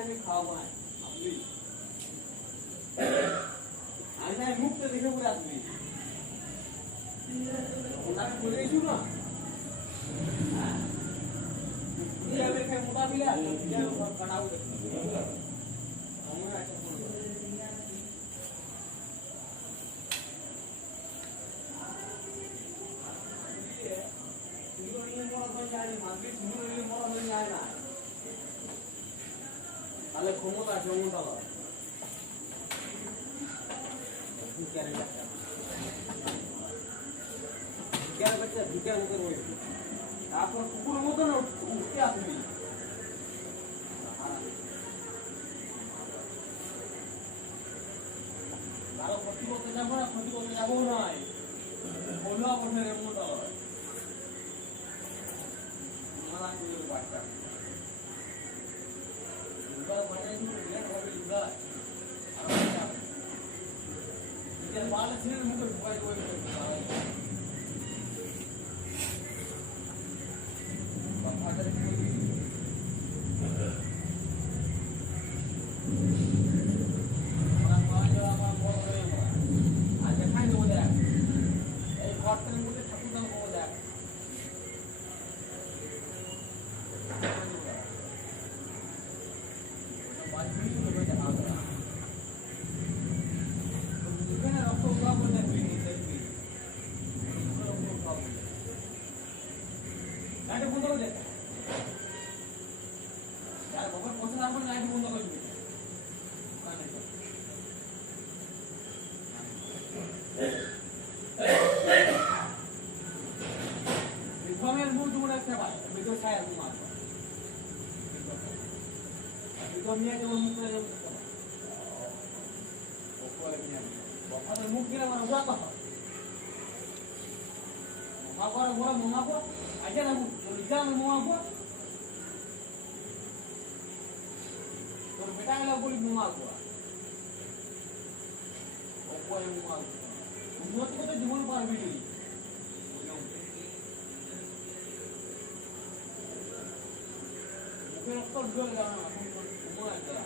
আমি খাওয়াবো না আপনি আমি তাই মুখটা দেখে বলে আপনি ওনাকে বলে দিয়েছি না মোটা মিলে কাটাবো তাহলে ক্ষমতা আছে অমনটা ভিকার মতো রয়েছে তারপর কুকুরের মতো উঠতে আসবি আরো ক্ষতি করতে যাবো না ক্ষতি করতে যাবো নয় বলুয়া বসে এমনটা হয় বাচ্চা বাল ছিল মুখে ভয় ভয় মুখ দিলে মানে ওরা কথা মামা করে ওরা মামা কো আজকে না ইজাম মামা কো তোর বেটা গেল বলি মামা কো ও কোই মামা উন্নত করতে জীবন পারবি নি মুখে রক্ত ঢুকে গেল না মামা একটা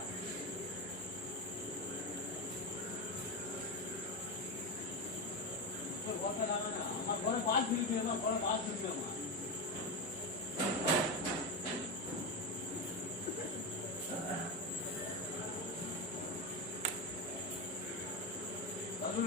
কথা জানা না আমার ঘরে বাস দিবি আমার ঘরে বাস দিবি আমার দাদু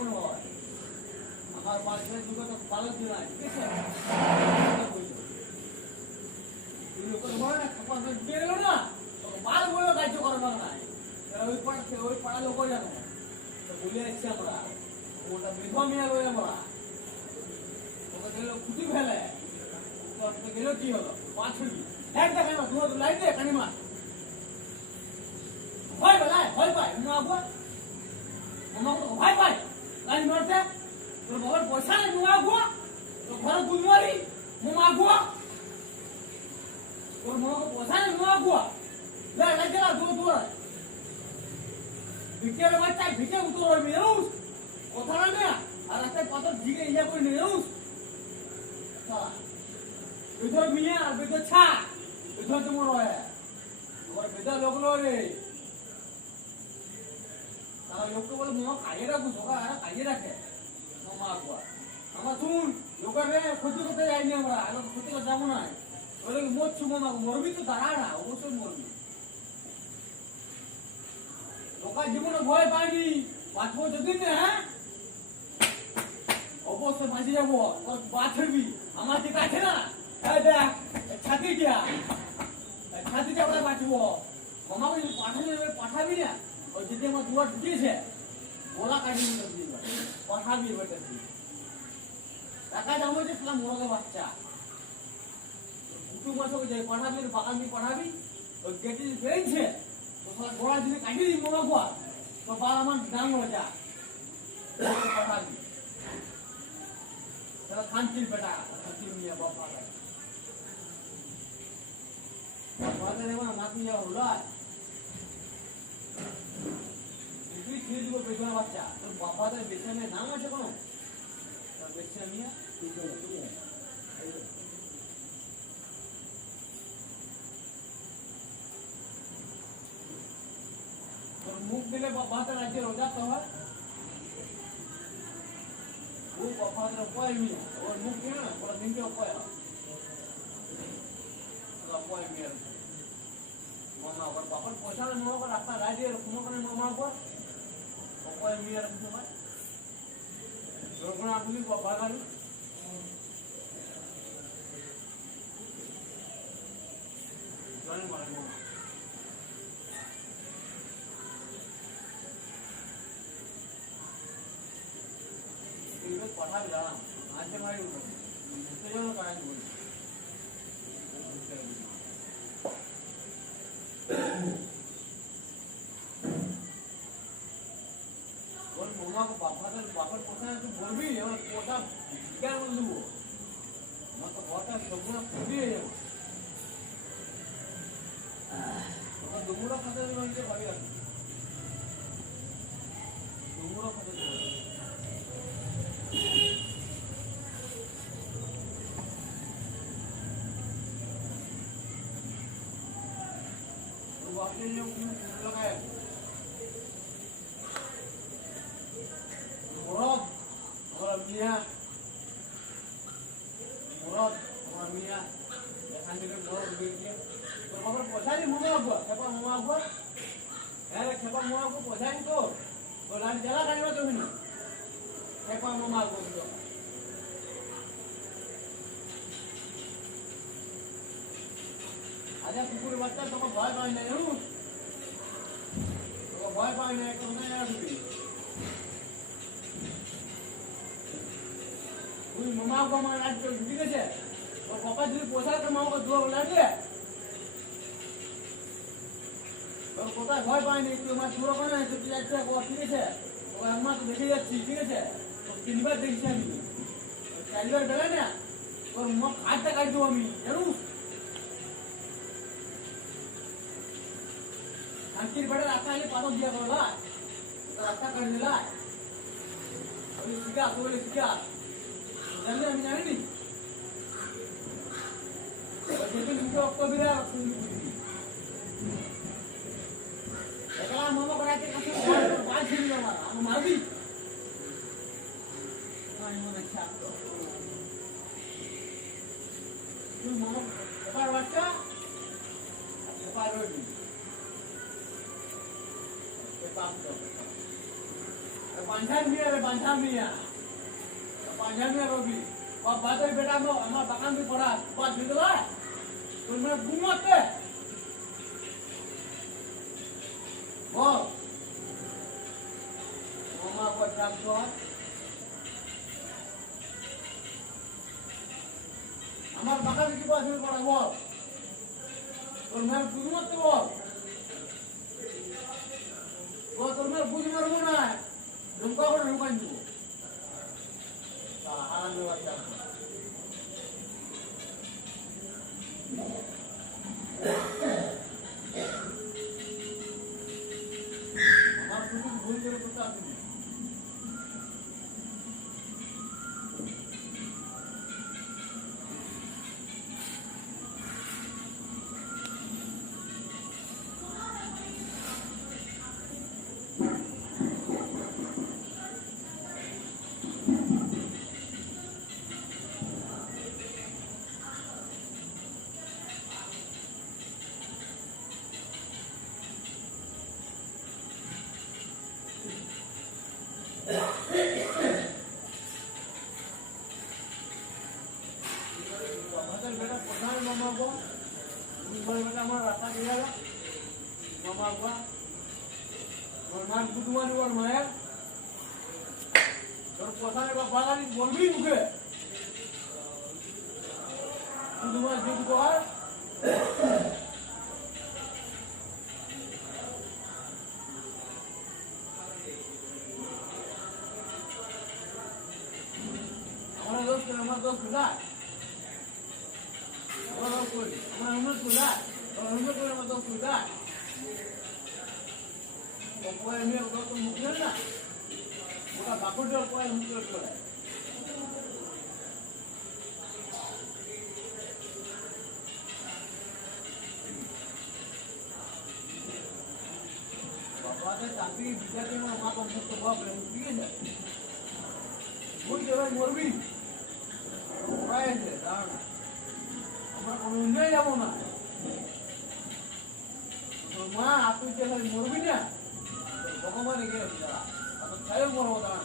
শুনো আমার পাশে দুটো পালক দিন ঠিক আছে লোকের বড় না খাপাস দিয়ে গেল না বাল বলে কাজ করবার নাই ওই পাড়া লোক জানো তো বলে আসছি আমরা ওটা বিধবা মেয়ে রয়ে আমরা ওকে গেল খুঁটি ফেলে তো গেল কি হলো পাঁচ ছুটি লাইট দেখে না দুটো লাইট দে কানিমা ভয় পায় ভয় পায় ভয় পায় লাইন মারতে তোর বাবার পয়সা নেই মুঙা গুয়া তোর ঘরে দুধমারি মুঙা গুয়া তোর মামাকে পয়সা নেই মুঙা গুয়া লাইট গেলা দূর দূর ভিকের বাচ্চা ভিকে উত্তর হইবি জানুস কথা না আর রাস্তায় পাথর ভিকে ইয়া করে নিয়ে জানুস বেদর মিয়া আর বেদর ছা বেদর তোমার হয় তোমার বেদর লোকলো রে তারা লোককে বলে মামা খাইয়ে রাখবো সকাল খাইয়ে রাখে মামা আগুয়া আমার শুন লোকের রে ক্ষতি করতে যাইনি আমরা আগে ক্ষতি করতে যাবো না ওরে মরছু মামা মরবি তো দাঁড়া না অবশ্যই মরবি লোকের জীবনে ভয় পাইনি বাঁচবো যদি না হ্যাঁ অবশ্যই বাঁচে যাবো বাঁচবি আমার যেটা আছে না দেখ ছাতি দিয়া ছাতিটা আমরা বাঁচবো মামাকে যদি পাঠাবি না ওই যদি আমার দুয়ার ঢুকিয়েছে ওলা কাটিয়ে পাঠাবি বেটা টাকা যাবো যে সেটা মোড়কে বাচ্চা দুটো মাসে যাই পাঠাবি বাগান পাঠাবি ওই গেটে বেরিয়েছে তো সবাই গোড়া যদি কাটিয়ে দিই মোড়া গোয়া তো বা আমার দাম হয়ে যা পাঠাবি তাহলে খানচির বেটা খানচির নিয়ে বাবা বাবা দেখো না মাতি যাও হলো তুই ছেড়ে দিব পেছনে বাচ্চা তোর বাবাদের পেছনে নাম আছে কোনো বেশি নিয়ে তোর মুখ দিলে বাবাদের রাজ্যের রোজা তো হয় ও বাবাদের উপায় নিয়ে ওর মুখ দিলে না ওরা দিনকে উপায় হয় উপায় নিয়ে মামা আবার বাবার পয়সা নেওয়া করে আপনার রাজ্যের কোনো কোনো মামা আবার উপায় নিয়ে রাখতে হয় রঘুনাথ পুলিশ বাগান জয় মারে মামা পাঠাবি দাঁড়াম আজকে মারি উঠে জন্য কাজ বলি মামাকে বাবার কথা একটু বলবি আমার কথা কেন বলে দেবো আমার তো কথা সবগুলো ফুটিয়ে যাবো ডুমুরা খাতে দিতে ভাবি আর ডুমুরা খাতে লাগায় Murad, orang Mia, Murad, orang Mia, jangan jadi Murad begini. Kalau posisi mama aku, siapa mama aku? Siapa mama aku posisi tu? Kalau nanti jalan kan itu mana? Siapa mama aku tu? Ada kukur baca, kamu boy boy ni, you? Kamu boy boy ni, kamu ni ada tu. মামা আমার রাজ্য ঠিক আছে ওর বাবা যদি পোশাক মামাকে দোয়া লাগলে ওর কোথায় ভয় পায়নি তুই আমার চুরো করে ঠিক আছে ঠিক আছে ওর আম্মা তো দেখে যাচ্ছি ঠিক আছে তিনবার দেখছি আমি চারবার বেলা না ওর মুখ হাতটা কাটি দেবো আমি জানো শান্তির বেড়ে রাস্তা আগে পাথর দিয়া করলা রাস্তা কাটি দিলা শিখা তোলে শিখা জানি আমি জানিনি যেদিন মুখে রক্ত বিরা একলা মামা করাতে কাছে বাল ছিল আমার আমি মারবি আমি মনে ইচ্ছা তুই মামা এবার বাচ্চা এবার রবি বাঞ্ঝান মিয়া রে বাঞ্ঝান মিয়া পাঞ্জাবি রবি বা বাদের বেটা আমার বাগান भी पड़ा बात बिगड़ा तो मैं घूमते वो मामा को चाप दो আমার বাগান কি বাদ भी पड़ा वो तो मैं घूमते वो तो मैं बुझ मारबो ना ढुका করে ঢুকাই দিব आनंद वाला हमारे कुछ भूल गए तो क्या करें আমার বউ তুমি ঘরে বেটা আমার রাস্তা দিয়ে যাবে মামা বাবা ওর নাম কুটুমানি ওর মায়ের তোর কথা এবার বাঙালি বলবি মুখে কুটুমার যুগ কর আমার দোষ খুলায় আমার দোষ করি আমার অনুরোধ খুলায় আমার অনুরোধ করে আমার দোষ খুলায় পয়ের মেয়ে ওটা তো মুখ না ওটা বাকুটার পয়ের মুখ করে বাবাদের চাকরি বিচারে আমার মাথা মুক্ত ভাবলে ঠিক আছে বলতে ভাই মরবি আমরা কোনো উন্নয় যাবো না তোর মা আপনি যে ভাই মরবি না ভগবানে গেছে তারা ছায় মরবো তারা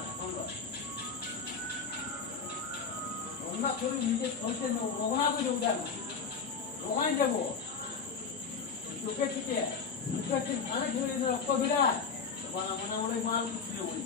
রঙনা করে নিজে চলতে রঙনা করে উঠানো রঙাই যাবো চোখে থেকে মুখে ঠিক ধানে ধরে রক্ত বিরাট মনে মনে মাল খুঁজে বলি